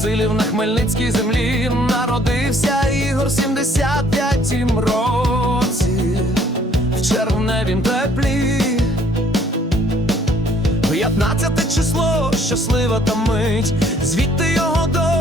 Василів на Хмельницькій землі. Народився Ігор 75-тім році, в червневім теплі, 15 число, щаслива та мить, звідти його до.